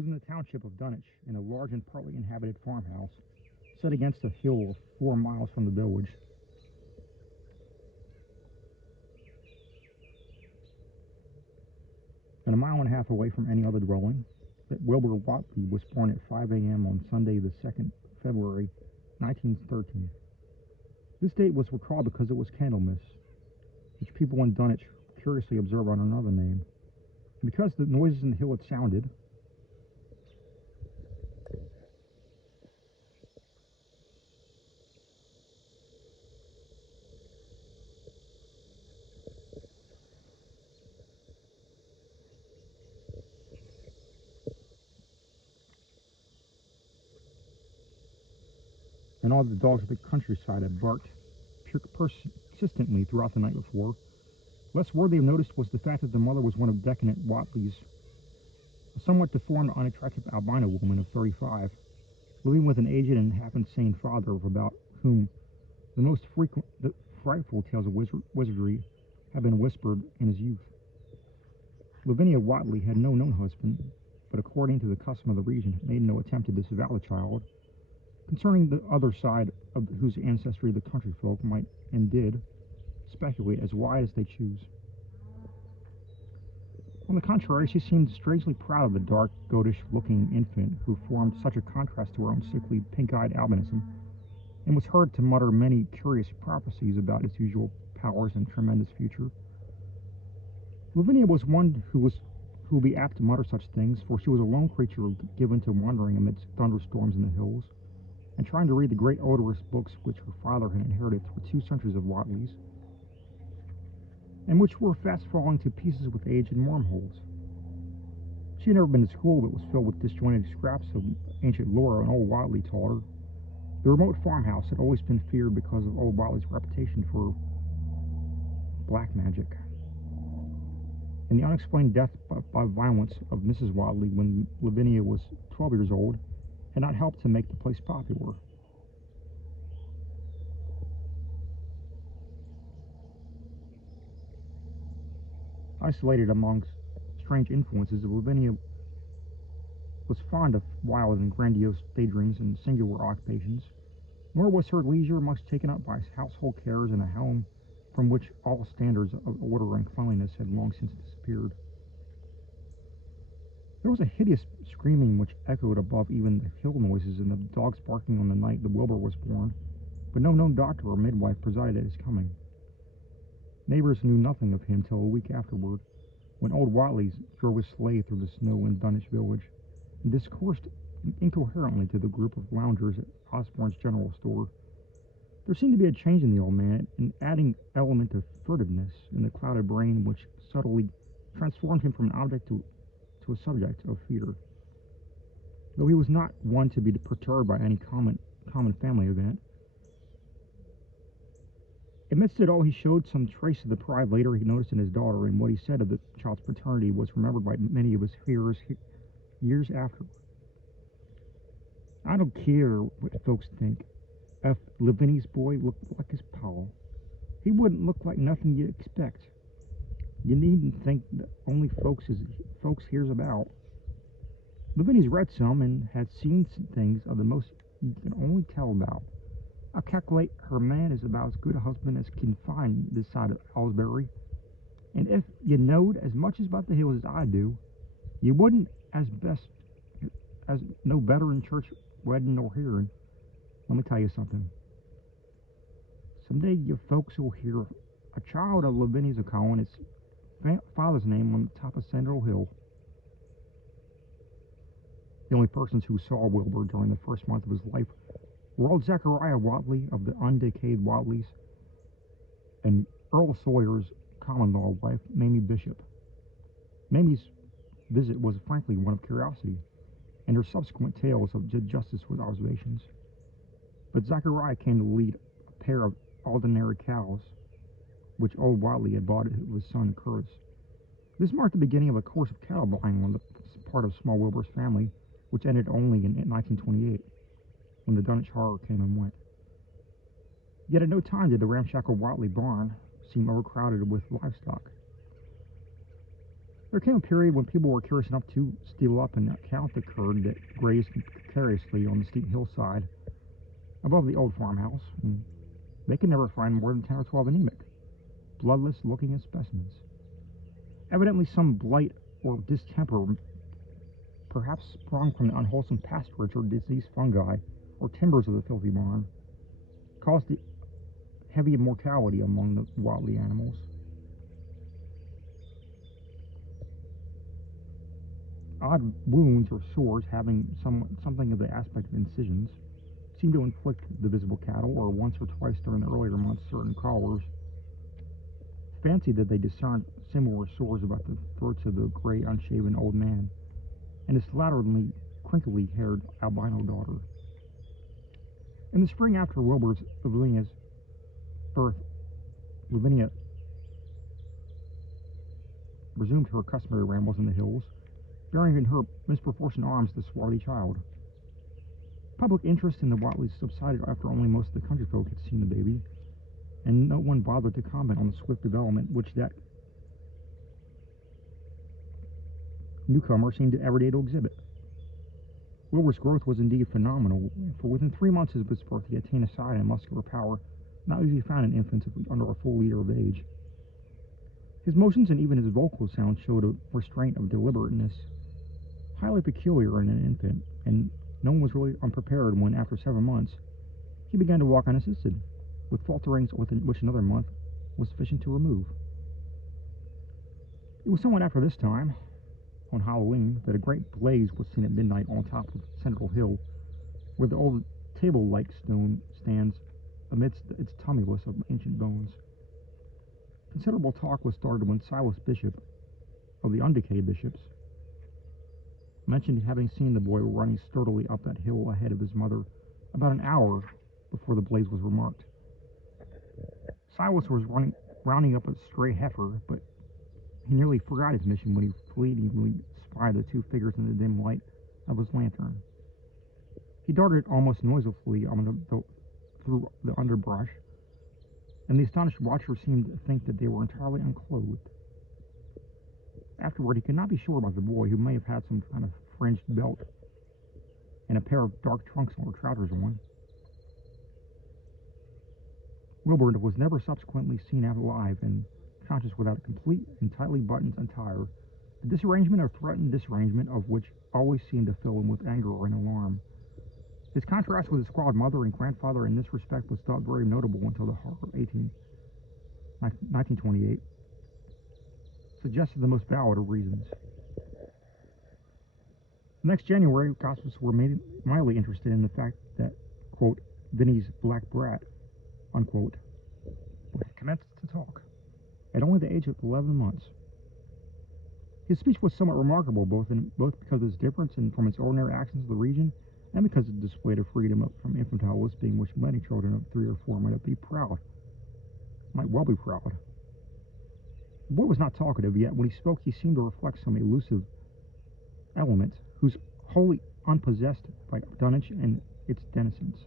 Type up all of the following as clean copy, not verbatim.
was in the township of Dunwich, in a large and partly inhabited farmhouse, set against a hill 4 miles from the village. And a mile and a half away from any other dwelling, that Wilbur Whatley was born at 5 a.m. on Sunday, the 2nd February, 1913. This date was recalled because it was Candlemas, which people in Dunwich curiously observe under another name. And because the noises in the hill had sounded, and all the dogs of the countryside had barked persistently throughout the night before, less worthy of notice was the fact that the mother was one of decadent Whatley's, a somewhat deformed, unattractive albino woman of 35, living with an aged and half-insane father about whom the most frightful tales of wizardry had been whispered in his youth. Lavinia Whatley had no known husband, but according to the custom of the region, made no attempt to disavow the child, concerning the other side of whose ancestry the country folk might and did speculate as wide as they choose. On the contrary, she seemed strangely proud of the dark, goatish-looking infant who formed such a contrast to her own sickly, pink-eyed albinism, and was heard to mutter many curious prophecies about its usual powers and tremendous future. Lavinia was one who would be apt to mutter such things, for she was a lone creature given to wandering amidst thunderstorms in the hills, and trying to read the great odorous books which her father had inherited through 2 centuries of Whatleys, and which were fast falling to pieces with age and wormholes. She had never been to school, but was filled with disjointed scraps of ancient lore an old Whatley taught her. The remote farmhouse had always been feared because of old Whatley's reputation for black magic, and the unexplained death by violence of Mrs. Whatley when Lavinia was 12 years old had not helped to make the place popular. Isolated among strange influences, Lavinia was fond of wild and grandiose daydreams and singular occupations, nor was her leisure much taken up by household cares in a home from which all standards of order and cleanliness had long since disappeared. There was a hideous screaming which echoed above even the hill noises and the dogs barking on the night that Wilbur was born, but no known doctor or midwife presided at his coming. Neighbors knew nothing of him till a week afterward, when old Whatleys drove his sleigh through the snow in Dunwich village, and discoursed incoherently to the group of loungers at Osborne's general store. There seemed to be a change in the old man, an adding element of furtiveness in the clouded brain which subtly transformed him from an object to a subject of fear. Though he was not one to be perturbed by any common family event, amidst it all he showed some trace of the pride later he noticed in his daughter, and what he said of the child's paternity was remembered by many of his hearers years after. "I don't care what folks think. If Lavinia's boy looked like his pa, he wouldn't look like nothing you'd expect. You needn't think that only folks hears about. Lavinia's read some and had seen some things of the most you can only tell about. I calculate her man is about as good a husband as can find this side of Aylesbury, and if you knowed as much about the hills as I do, you wouldn't as no better in church wedding or hearing. Let me tell you something. Someday your folks will hear a child of Lavinia's a calling its father's name on the top of Sandal Hill." The only persons who saw Wilbur during the first month of his life were old Zachariah Whatley of the undecayed Whatleys and Earl Sawyer's common-law wife, Mamie Bishop. Mamie's visit was frankly one of curiosity, and her subsequent tales did justice with observations. But Zachariah came to lead a pair of ordinary cows, which old Whatley had bought of his son Curtis. This marked the beginning of a course of cattle buying on the part of small Wilbur's family, which ended only in 1928, when the Dunwich Horror came and went. Yet at no time did the ramshackle Whatley barn seem overcrowded with livestock. There came a period when people were curious enough to steal up and count the herd that grazed precariously on the steep hillside above the old farmhouse, and they could never find more than 10 or 12 anemic, bloodless-looking specimens. Evidently some blight or distemper, perhaps sprung from the unwholesome pasturage or diseased fungi or timbers of the filthy barn, caused the heavy mortality among the wildly animals. Odd wounds or sores having something of the aspect of incisions seemed to inflict the visible cattle, or once or twice during the earlier months certain callers fancied that they discerned similar sores about the throats of the gray, unshaven old man and his slatternly, crinkly-haired albino daughter. In the spring after Lavinia's birth, Lavinia resumed her customary rambles in the hills, bearing in her misproportioned arms the swarthy child. Public interest in the Watleys subsided after only most of the country folk had seen the baby, and no one bothered to comment on the swift development which that newcomer seemed every day to exhibit. Wilbur's growth was indeed phenomenal, for within 3 months of his birth he attained a size and muscular power not usually found in infants under a full year of age. His motions and even his vocal sound showed a restraint of deliberateness highly peculiar in an infant, and no one was really unprepared when, after 7 months, he began to walk unassisted, with falterings which another month was sufficient to remove. It was somewhat after this time, on Halloween, that a great blaze was seen at midnight on top of Central Hill, where the old table-like stone stands amidst its tumulus of ancient bones. Considerable talk was started when Silas Bishop, of the Undecayed Bishops, mentioned having seen the boy running sturdily up that hill ahead of his mother about an hour before the blaze was remarked. Silas was rounding up a stray heifer, but he nearly forgot his mission when he fleetingly spied the two figures in the dim light of his lantern. He darted almost noiselessly through the underbrush, and the astonished watcher seemed to think that they were entirely unclothed. Afterward, he could not be sure about the boy, who may have had some kind of fringed belt and a pair of dark trunks or trousers on. Wilbur was never subsequently seen alive and conscious without a complete and tightly buttoned attire, the disarrangement or threatened disarrangement of which always seemed to fill him with anger and alarm. His contrast with his squalid mother and grandfather in this respect was thought very notable until the horror of 1928 suggested the most valid of reasons. Next January, gossips were mildly interested in the fact that, quote, Vinny's black brat, unquote, commenced to talk at only the age of 11 months. His speech was somewhat remarkable, both because of its difference from its ordinary accents of the region, and because it displayed a freedom from infantile lisping which many children of 3 or 4 might well be proud. The boy was not talkative, yet when he spoke he seemed to reflect some elusive element whose wholly unpossessed by Dunwich and its denizens.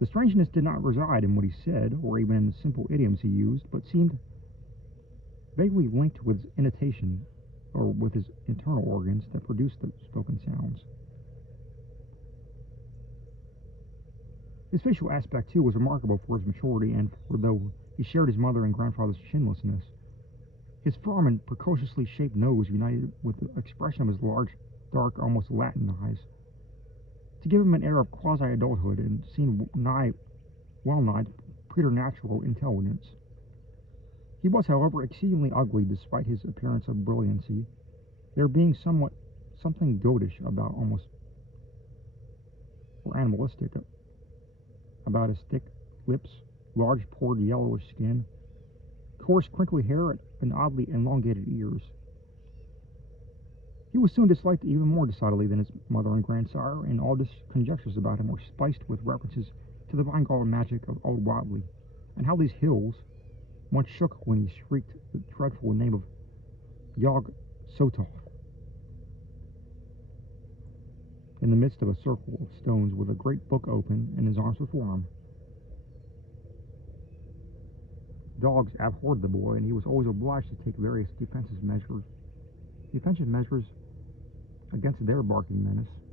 The strangeness did not reside in what he said, or even in the simple idioms he used, but seemed vaguely linked with his intonation, or with his internal organs that produced the spoken sounds. His facial aspect, too, was remarkable for his maturity, and for though he shared his mother and grandfather's chinlessness, his firm and precociously shaped nose united with the expression of his large, dark, almost Latin eyes, to give him an air of quasi-adulthood and seemed well-nigh preternatural intelligence. He was, however, exceedingly ugly despite his appearance of brilliancy, there being something goatish about or animalistic about his thick lips, large pored yellowish skin, coarse crinkly hair, and oddly elongated ears. He was soon disliked even more decidedly than his mother and grandsire, and all conjectures about him were spiced with references to the vine-garden magic of old Watley, and how these hills once shook when he shrieked the dreadful name of Yog Sothoth in the midst of a circle of stones with a great book open and his arms before him. dogs abhorred the boy, and he was always obliged to take various defensive measures against their barking menace.